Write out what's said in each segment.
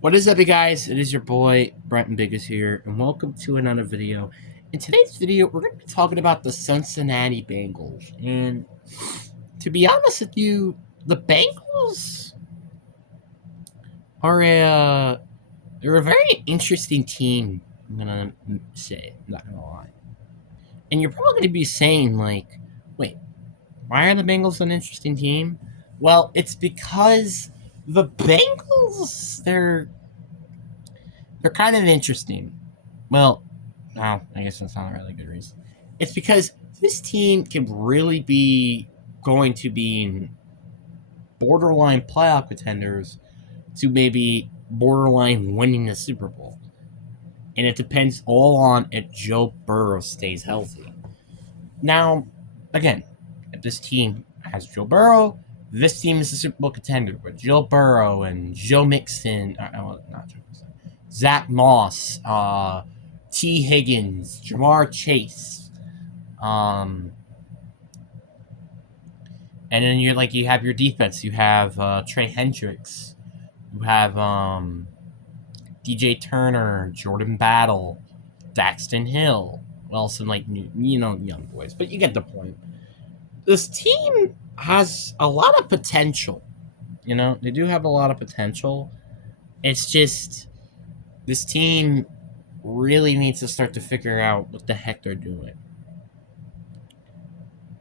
What is up, you guys? It is your boy, Brenton Biggest here, and welcome to another video. In today's video, we're going to be talking about the Cincinnati Bengals. And to be honest with you, the Bengals are they're a very interesting team, I'm going to say, I'm not going to lie. And you're probably going to be saying, like, wait, why are the Bengals an interesting team? Well, it's because the Bengals, they're kind of interesting. Well, no, I guess that's not a really good reason. It's because this team can really be going to be borderline playoff contenders to maybe borderline winning the Super Bowl. And it depends all on if Joe Burrow stays healthy. Now, again, if this team has Joe Burrow, this team is a Super Bowl contender with Joe Burrow and Joe Mixon, not Joe Mixon, Zach Moss, T. Higgins, Jamar Chase, um, and then you have your defense. You have Trey Hendricks, you have DJ Turner, Jordan Battle, Daxton Hill. Well, some young boys, but you get the point. This team has a lot of potential. They do have a lot of potential. It's just this team really needs to start to figure out what the heck they're doing.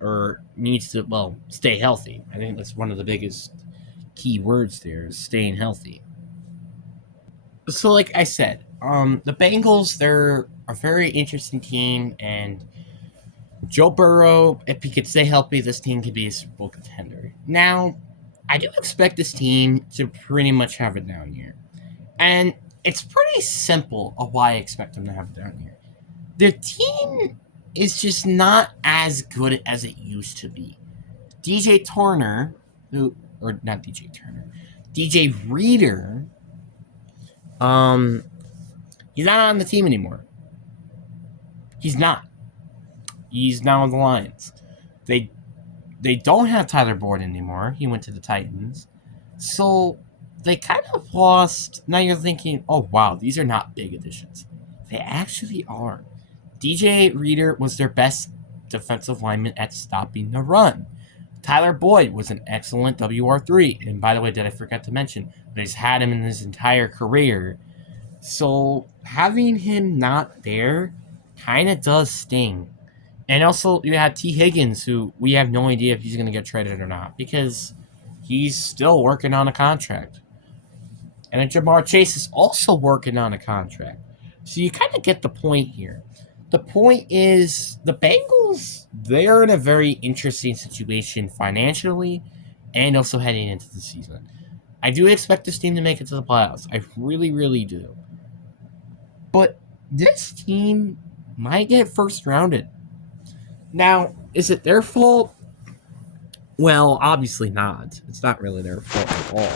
Or needs to, stay healthy. I think that's one of the biggest key words there is staying healthy. So, like I said, the Bengals, they're a very interesting team, and Joe Burrow, if he could stay healthy, this team could be a Super Bowl contender. Now, I do expect this team to pretty much have a down year. And it's pretty simple of why I expect them to have a down year. Their team is just not as good as it used to be. DJ Turner, or not DJ Turner, DJ Reader, he's not on the team anymore. He's not. He's now on the Lions. They don't have Tyler Boyd anymore. He went to the Titans. So they kind of lost. Now you're thinking, oh, wow, these are not big additions. They actually are. DJ Reader was their best defensive lineman at stopping the run. Tyler Boyd was an excellent WR3. And by the way, did I forget to mention, but he's had him in his entire career. So having him not there kind of does sting. And also, you have T. Higgins, who we have no idea if he's going to get traded or not because he's still working on a contract. And then Jamar Chase is also working on a contract. So you kind of get the point here. The point is the Bengals, they're in a very interesting situation financially and also heading into the season. I do expect this team to make it to the playoffs. I really, really do. But this team might get first rounded. Now, is it their fault? Well, obviously not. It's not really their fault at all.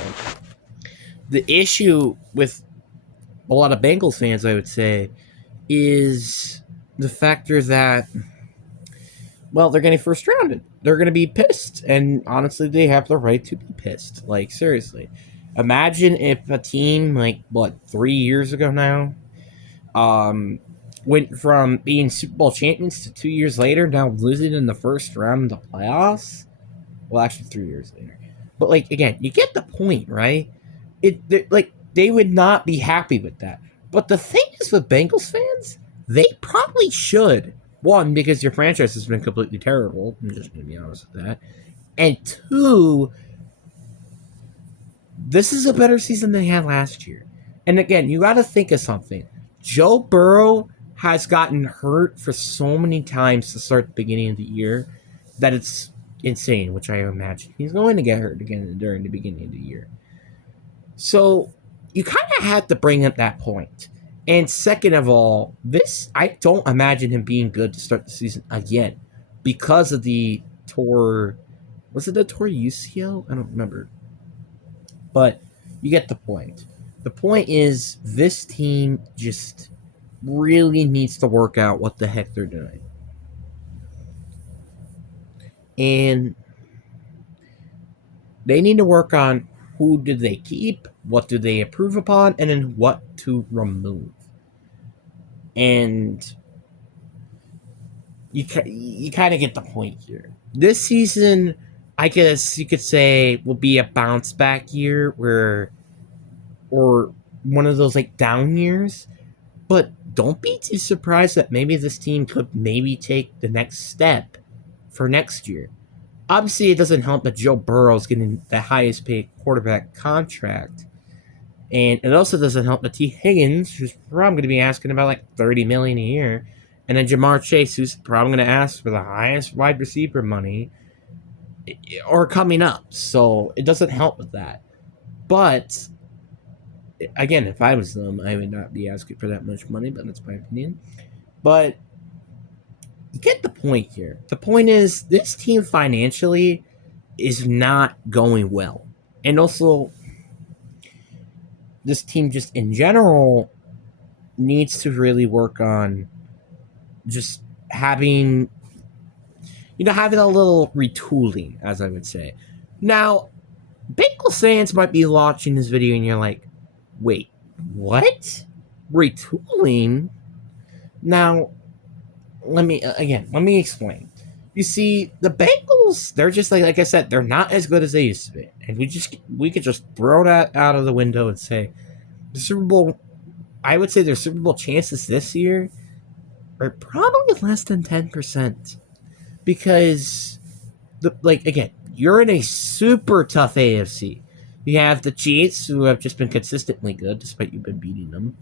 The issue with a lot of Bengals fans, I would say, is the factor that, they're getting first rounded. They're going to be pissed. And honestly, they have the right to be pissed. Like, seriously. Imagine if a team, 3 years ago now, went from being Super Bowl champions to 2 years later, now losing in the first round of the playoffs. Well, actually, 3 years later. But, again, you get the point, right? They would not be happy with that. But the thing is with Bengals fans, they probably should. One, because your franchise has been completely terrible. I'm just going to be honest with that. And two, this is a better season than they had last year. And again, you got to think of something. Joe Burrow has gotten hurt for so many times to start the beginning of the year that it's insane, which I imagine he's going to get hurt again during the beginning of the year. So you kind of had to bring up that point. And second of all, I don't imagine him being good to start the season again because of the torn UCL? I don't remember. But you get the point. The point is this team just really needs to work out what the heck they're doing. And they need to work on who did they keep, what do they improve upon, and then what to remove. And you kind of get the point here. This season, I guess you could say, will be a bounce back year or one of those like down years. But don't be too surprised that maybe this team could maybe take the next step for next year. Obviously, it doesn't help that Joe Burrow's getting the highest paid quarterback contract. And it also doesn't help that T. Higgins, who's probably going to be asking about like $30 million a year, and then Jamar Chase, who's probably going to ask for the highest wide receiver money, are coming up. So it doesn't help with that. But again, if I was them, I would not be asking for that much money, but that's my opinion. But you get the point here. The point is, this team financially is not going well. And also, this team just in general needs to really work on just having having a little retooling, as I would say. Now, Bengals fans might be watching this video and you're like, wait, what? Retooling? Now, let me explain. You see, the Bengals, they're just like I said, they're not as good as they used to be. And we could just throw that out of the window and say the Super Bowl, I would say their Super Bowl chances this year are probably less than 10%. Because again, you're in a super tough AFC. You have the Chiefs, who have just been consistently good despite you've been beating them.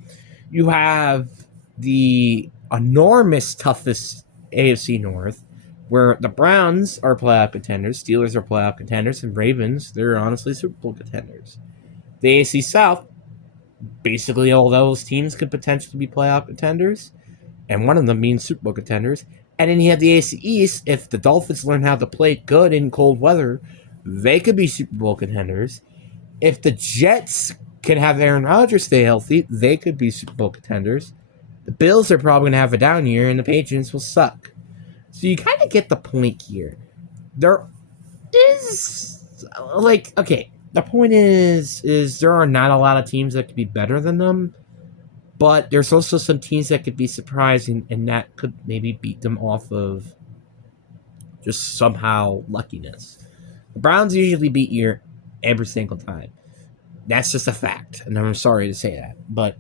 You have the enormous toughest AFC North, where the Browns are playoff contenders, Steelers are playoff contenders, and Ravens, they're honestly Super Bowl contenders. The AFC South, basically all those teams could potentially be playoff contenders, and one of them being Super Bowl contenders. And then you have the AFC East. If the Dolphins learn how to play good in cold weather, they could be Super Bowl contenders. If the Jets can have Aaron Rodgers stay healthy, they could be Super Bowl contenders. The Bills are probably going to have a down year, and the Patriots will suck. So you kind of get the point here. There is, the point is there are not a lot of teams that could be better than them. But there's also some teams that could be surprising, and that could maybe beat them off of just somehow luckiness. The Browns usually beat you every single time. That's just a fact, and I'm sorry to say that. But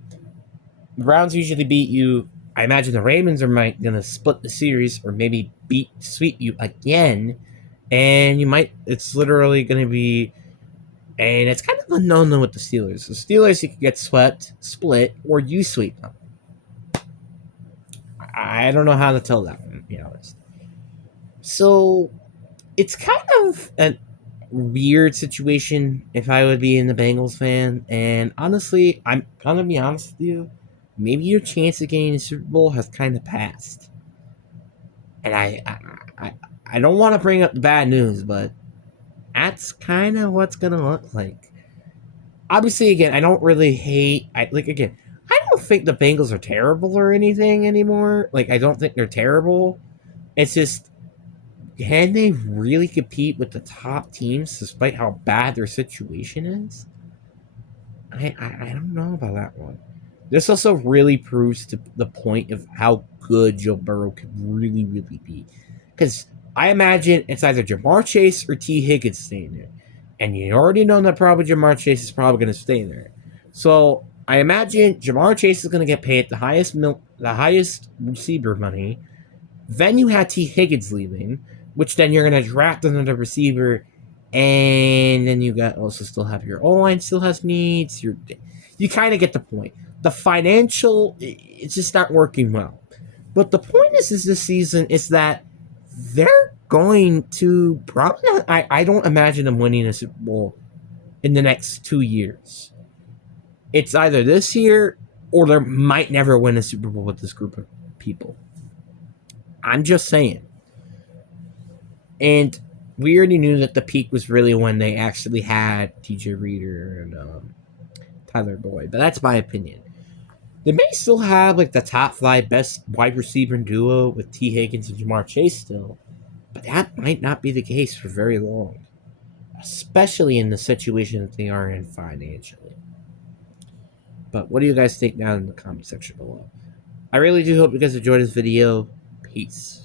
the Browns usually beat you. I imagine the Ravens are going to split the series or maybe sweep you again, and it's literally going to be. And it's kind of unknown with the Steelers. The Steelers, you could get swept, split, or you sweep them. I don't know how to tell that one, to be honest. So, it's kind of a weird situation if I would be in the Bengals fan. And honestly, I'm going to be honest with you. Maybe your chance of getting the Super Bowl has kind of passed. And I don't want to bring up the bad news, but that's kind of what's going to look like. Obviously, again, I don't really hate... I don't think the Bengals are terrible or anything anymore. I don't think they're terrible. It's just, can they really compete with the top teams despite how bad their situation is? I don't know about that one. This also really proves to the point of how good Joe Burrow could really, really be. Because I imagine it's either Jamar Chase or T. Higgins staying there. And you already know that probably Jamar Chase is probably going to stay there. So I imagine Jamar Chase is going to get paid the highest receiver money. Then you had T. Higgins leaving, which then you're going to draft another receiver. And then you also still have your O-line still has needs. You kind of get the point. The financial, it's just not working well. But the point is this season is that they're going to probably not, I don't imagine them winning a Super Bowl in the next 2 years. It's either this year or they might never win a Super Bowl with this group of people. I'm just saying. And we already knew that the peak was really when they actually had TJ Reader and Tyler Boyd. But that's my opinion. They may still have the top 5 best wide receiver duo with T. Higgins and Jamar Chase still. But that might not be the case for very long. Especially in the situation that they are in financially. But what do you guys think down in the comment section below? I really do hope you guys enjoyed this video. Peace.